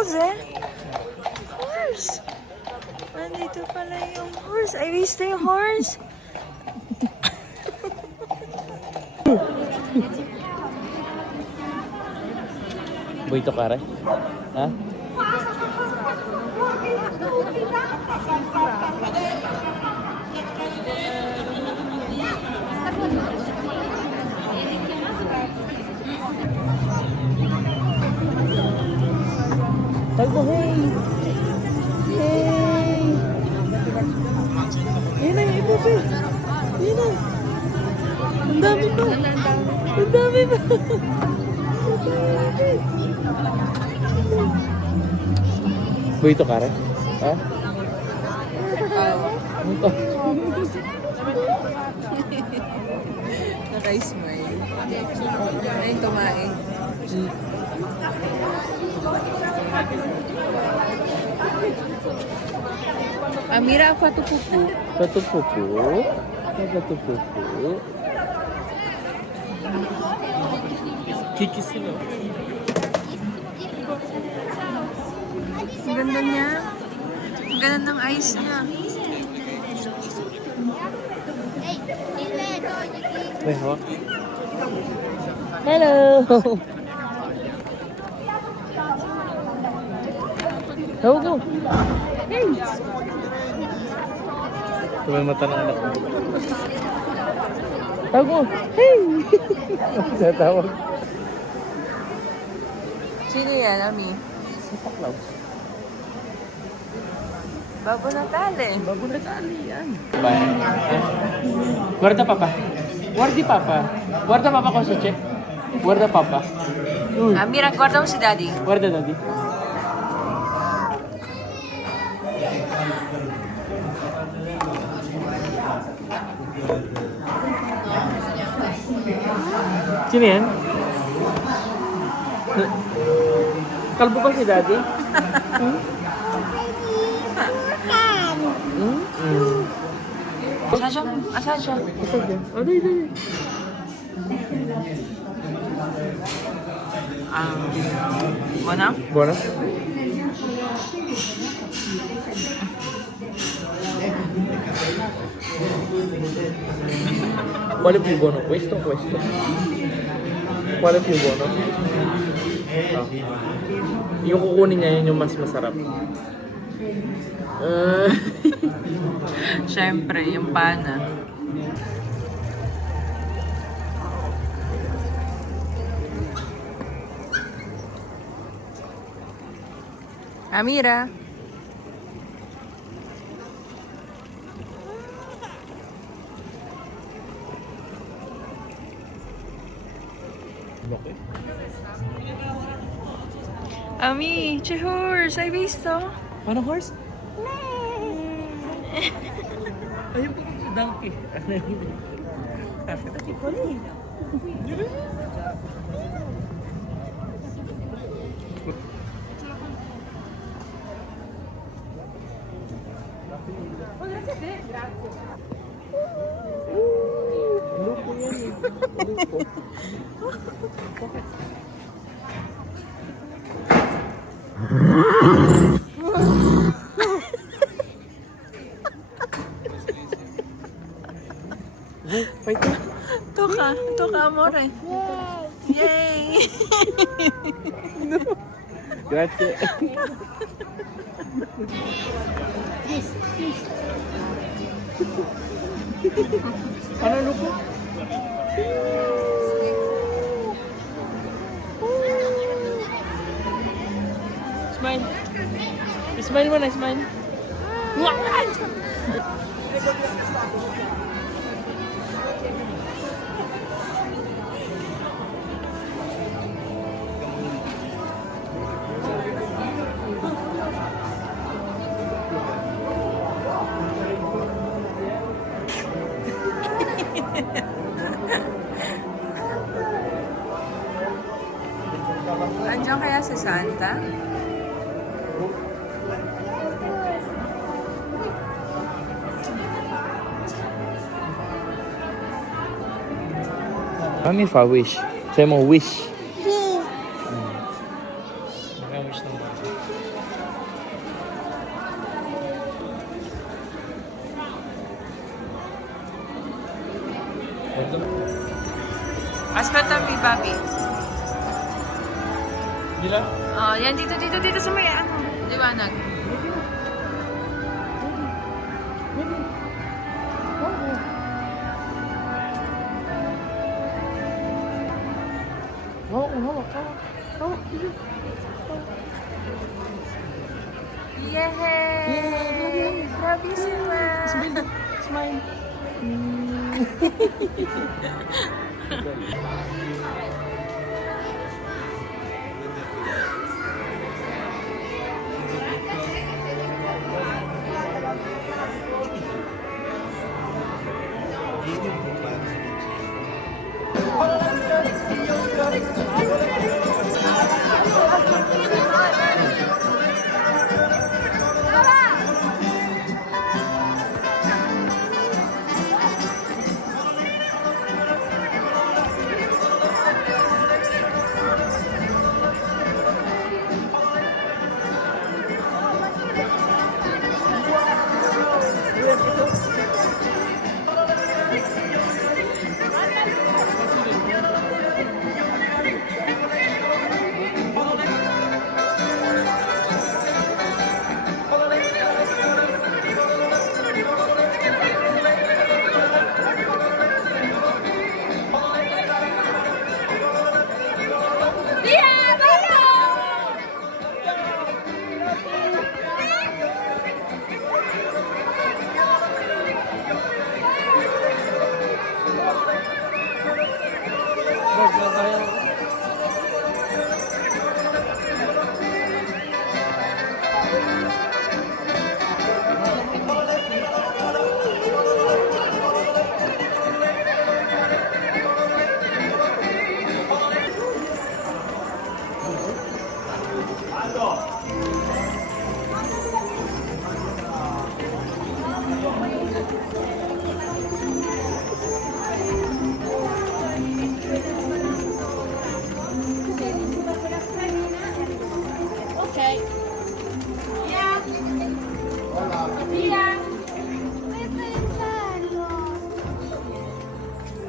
Jose? Horse! Nandito pala yung horse. I wish na yung horse. Buito ka rin? Ha? Tago, hey! Hey! Yan na yung iba, pe! Yan na! Ang dami pa! Ang dami pa! Buito ka rin? Ha? Ano to? Naka-smile. Ay, tumain. Amira, patupupu. Patupupu? Patupupu? Kikisi mo. Ang ganda niya. Ang ganda ng eyes niya. Wait, hawak. Hello! Tawag ko. Hey! Ito may mata ng anak mo. Tawag ko. Hey! Siya tawag. Sino yan, Ami? Si Paklaw. Bago Natale. Bago na tali yan. Bye. Guarda papa. Guardi papa. Guarda papa ko sa check. Guarda papa. Amira, guarda mo si Daddy. Guarda daddy. Sino yan? Kalbo ba si daddy? Asasya? Asasya? Ano yun? Buona? Buona? Quale più buono? Questo o questo? Quale più buono? Ah. Yung kukunin niya yun yung mas masarap. Siyempre, yung pana. Amira. Ami, c'è horse, hai visto? Ano horse? Ayun po, donkey. Lupo yan eh. Lupo. Fight na. Toka amore. Yay! Grazie. Ano lupo? Smile. Smile mo na, smile. Andiyan kaya si Santa? Mami fa wish. Say mo wish. Please. Wish naman. Aspetta mi babi. Gila? Oh, yan dito sa may ano, liwanag. Yay! Bravissima! Smile.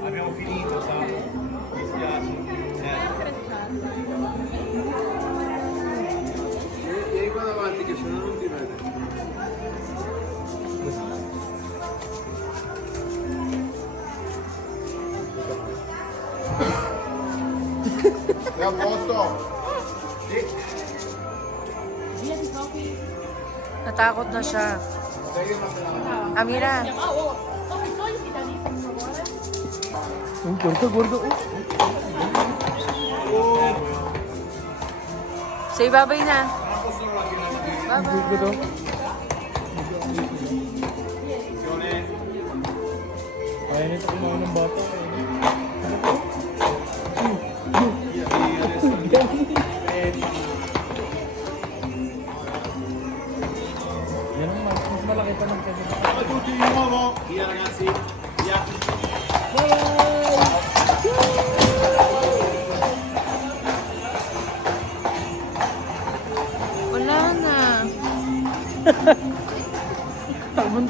Abbiamo finito, sa? Mi spiace. Vieni qua davanti che sennò non ti vede. Sei a posto? Natakot na siya. Amira. Gordo. Say babay na. Bye-bye. Kaya nito kumain ng bata. Yan ang mas malaki pa ng kasi. Ciao a tutti di nuovo. Via ragazzi. Via. Wala na. Takbon